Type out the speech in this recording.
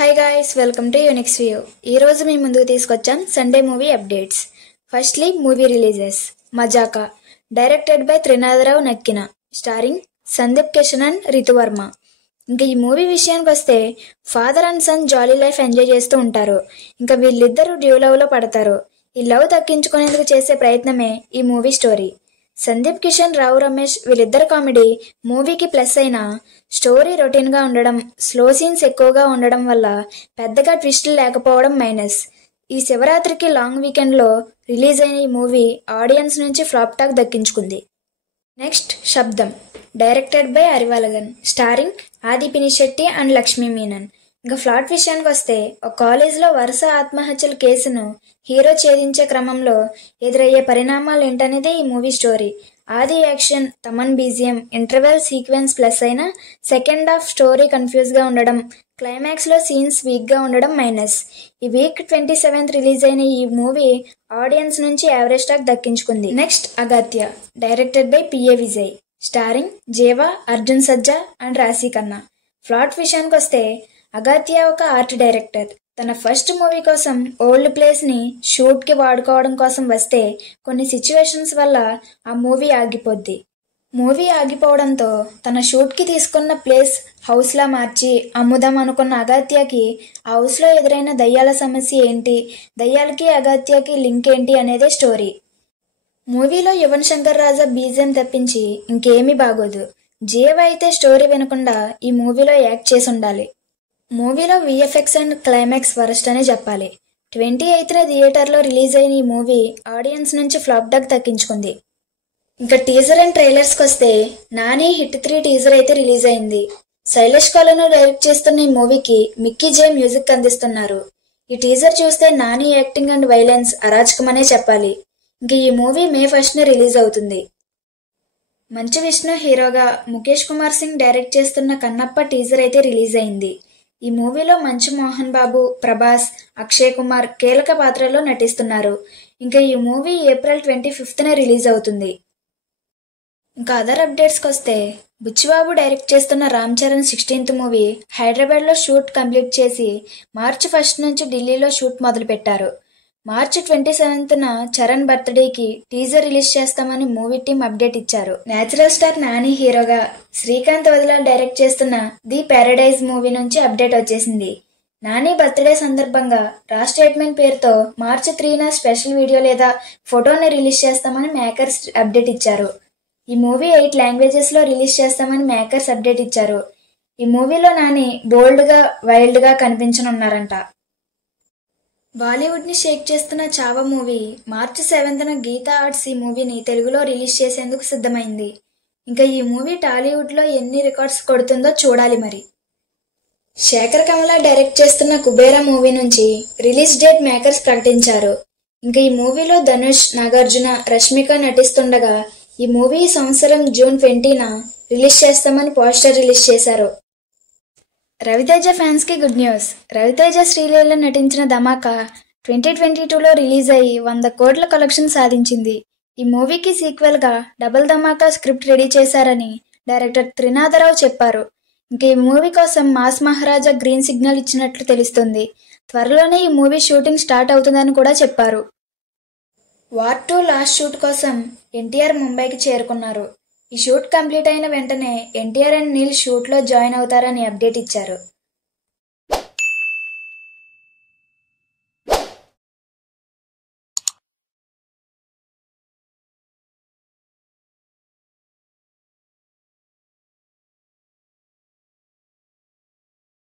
Hi guys, welcome to Unix view. ఈరోజు మీ ముందుకు తీసుకొచ్చాం Sunday movie updates. Firstly movie releases. Mazaka, directed by Trinadharao Nakkina, starring Sundeep Kishan and Rituvarma. ఇంకా ఈ మూవీ విషయానికి వస్తే father and son jolly life enjoy చేస్తూ ఉంటారు. ఇంకా వీళ్ళిద్దరూ డ్యూ లవ్లో పడతారు. ఈ లవ్ దక్కించుకునేందుకు చేసే ప్రయత్నమే ఈ మూవీ స్టోరీ. సందీప్ కిషన్, రావు రమేష్ వీళ్ళిద్దరు కామెడీ మూవీకి ప్లస్ అయినా స్టోరీ రొటీన్గా ఉండడం, స్లో సీన్స్ ఎక్కువగా ఉండడం వల్ల పెద్దగా ట్విస్టులు లేకపోవడం మైనస్. ఈ శివరాత్రికి లాంగ్ వీకెండ్లో రిలీజ్ అయిన ఈ మూవీ ఆడియన్స్ నుంచి ఫ్లాప్ టాక్ దక్కించుకుంది. నెక్స్ట్ శబ్దం, డైరెక్టెడ్ బై అరివాలగన్, స్టారింగ్ ఆది పినిశెట్టి అండ్ లక్ష్మీ మీనన్. ఇంకా ప్లాట్ విషయానికి వస్తే ఒక కాలేజ్లో వరుస ఆత్మహత్యల కేసును హీరో ఛేదించే క్రమంలో ఎదురయ్యే పరిణామాలు ఏంటనేదే ఈ మూవీ స్టోరీ. ఆది action, Thaman BGM, interval sequence plus అయినా సెకండ్ హాఫ్ స్టోరీ కన్ఫ్యూజ్గా ఉండడం, క్లైమాక్స్లో సీన్స్ వీక్గా ఉండడం మైనస్. ఈ వీక్ 27th రిలీజ్ అయిన ఈ మూవీ ఆడియన్స్ నుంచి యావరేజ్ టాక్ దక్కించుకుంది. Next Agathiya, directed by PA Vijay, starring Jiiva, Arjun Sajja and Raashi Khanna. Plot విషయానికి వస్తే అగత్య ఒక ఆర్ట్ డైరెక్టర్. తన ఫస్ట్ మూవీ కోసం ఓల్డ్ ప్లేస్ని షూట్కి వాడుకోవడం కోసం వస్తే కొన్ని సిచ్యువేషన్స్ వల్ల ఆ మూవీ ఆగిపోద్ది. మూవీ ఆగిపోవడంతో తన షూట్కి తీసుకున్న ప్లేస్ హౌస్లా మార్చి అమ్ముదాం అనుకున్న అగత్యకి ఆ హౌస్లో ఎదురైన దయ్యాల సమస్య ఏంటి, దయ్యాలకి అగత్యకి లింక్ ఏంటి అనేదే స్టోరీ. మూవీలో యువన్ శంకర్ రాజా బీజిఎం తప్పించి ఇంకేమీ బాగోదు. జీవ అయితే స్టోరీ వినకుండా ఈ మూవీలో యాక్ట్ చేసి ఉండాలి. మూవీలో విఎఫ్ఎక్స్ అండ్ క్లైమాక్స్ వరస్ట్ అనే చెప్పాలి. 28th థియేటర్లో రిలీజ్ అయిన ఈ మూవీ ఆడియన్స్ నుంచి ఫ్లాప్ టాక్ దక్కించుకుంది. ఇంకా టీజర్ అండ్ ట్రైలర్స్కి వస్తే నాని హిట్ 3 టీజర్ అయితే రిలీజ్ అయింది. శైలేష్ కొలను డైరెక్ట్ చేస్తున్న ఈ మూవీకి మిక్కీ జే మ్యూజిక్ అందిస్తున్నారు. ఈ టీజర్ చూస్తే నాని యాక్టింగ్ అండ్ వైలెన్స్ అరాచకమనే చెప్పాలి. ఇంక ఈ మూవీ May 1st రిలీజ్ అవుతుంది. మంచు విష్ణు హీరోగా ముఖేష్ కుమార్ సింగ్ డైరెక్ట్ చేస్తున్న కన్నప్ప టీజర్ అయితే రిలీజ్ అయింది. ఈ మూవీలో మంచు మోహన్ బాబు, ప్రభాస్, అక్షయ్ కుమార్ కీలక పాత్రలో నటిస్తున్నారు. ఇంకా ఈ మూవీ April 25th రిలీజ్ అవుతుంది. ఇంకా అదర్ అప్డేట్స్కి వస్తే బుచ్చిబాబు డైరెక్ట్ చేస్తున్న రామ్ చరణ్ 16th మూవీ హైదరాబాద్లో షూట్ కంప్లీట్ చేసి March 1st నుంచి ఢిల్లీలో షూట్ మొదలుపెట్టారు. March 27th చరణ్ బర్త్డేకి టీజర్ రిలీజ్ చేస్తామని మూవీ టీం అప్డేట్ ఇచ్చారు. నేచురల్ స్టార్ నాని హీరోగా శ్రీకాంత్ వదిలా డైరెక్ట్ చేస్తున్న ది ప్యారడైజ్ మూవీ నుంచి అప్డేట్ వచ్చేసింది. నాని బర్త్డే సందర్భంగా రా స్టేట్మెంట్ పేరుతో March 3 స్పెషల్ వీడియో లేదా ఫోటోని రిలీజ్ చేస్తామని మేకర్స్ అప్డేట్ ఇచ్చారు. ఈ మూవీ 8 లాంగ్వేజెస్లో రిలీజ్ చేస్తామని మేకర్స్ అప్డేట్ ఇచ్చారు. ఈ మూవీలో నాని బోల్డ్గా, వైల్డ్గా కనిపించనున్నారంట. బాలీవుడ్ని షేక్ చేస్తున్న Chhaava movie March 7th Gita arts ఈ మూవీని తెలుగులో రిలీజ్ చేసేందుకు సిద్ధమైంది. ఇంకా ఈ మూవీ టాలీవుడ్లో ఎన్ని రికార్డ్స్ కొడుతుందో చూడాలి మరి. శేఖర్ కమల డైరెక్ట్ చేస్తున్న కుబేరా మూవీ నుంచి రిలీజ్ డేట్ మేకర్స్ ప్రకటించారు. ఇంకా ఈ మూవీలో ధనుష్, నాగార్జున, రష్మిక నటిస్తుండగా ఈ మూవీ ఈ సంవత్సరం June 20న రిలీజ్ చేస్తామని పోస్టర్ రిలీజ్ చేశారు. రవితేజ ఫ్యాన్స్కి గుడ్ న్యూస్. రవితేజ శ్రీలీల నటించిన ధమాకా 2022లో రిలీజ్ అయ్యి 100 కోట్ల కలెక్షన్ సాధించింది. ఈ మూవీకి సీక్వెల్గా డబుల్ ధమాకా స్క్రిప్ట్ రెడీ చేశారని డైరెక్టర్ త్రినాథరావు చెప్పారు. ఇంక ఈ మూవీ కోసం మాస్ మహారాజా గ్రీన్ సిగ్నల్ ఇచ్చినట్లు తెలుస్తుంది. త్వరలోనే ఈ మూవీ షూటింగ్ స్టార్ట్ అవుతుందని కూడా చెప్పారు. వార్ 2 లాస్ట్ షూట్ కోసం ఎన్టీఆర్ ముంబైకి చేరుకున్నారు. ఈ షూట్ కంప్లీట్ అయిన వెంటనే ఎన్టీఆర్ అండ్ నీల్ షూట్లో జాయిన్ అవుతారని అప్డేట్ ఇచ్చారు.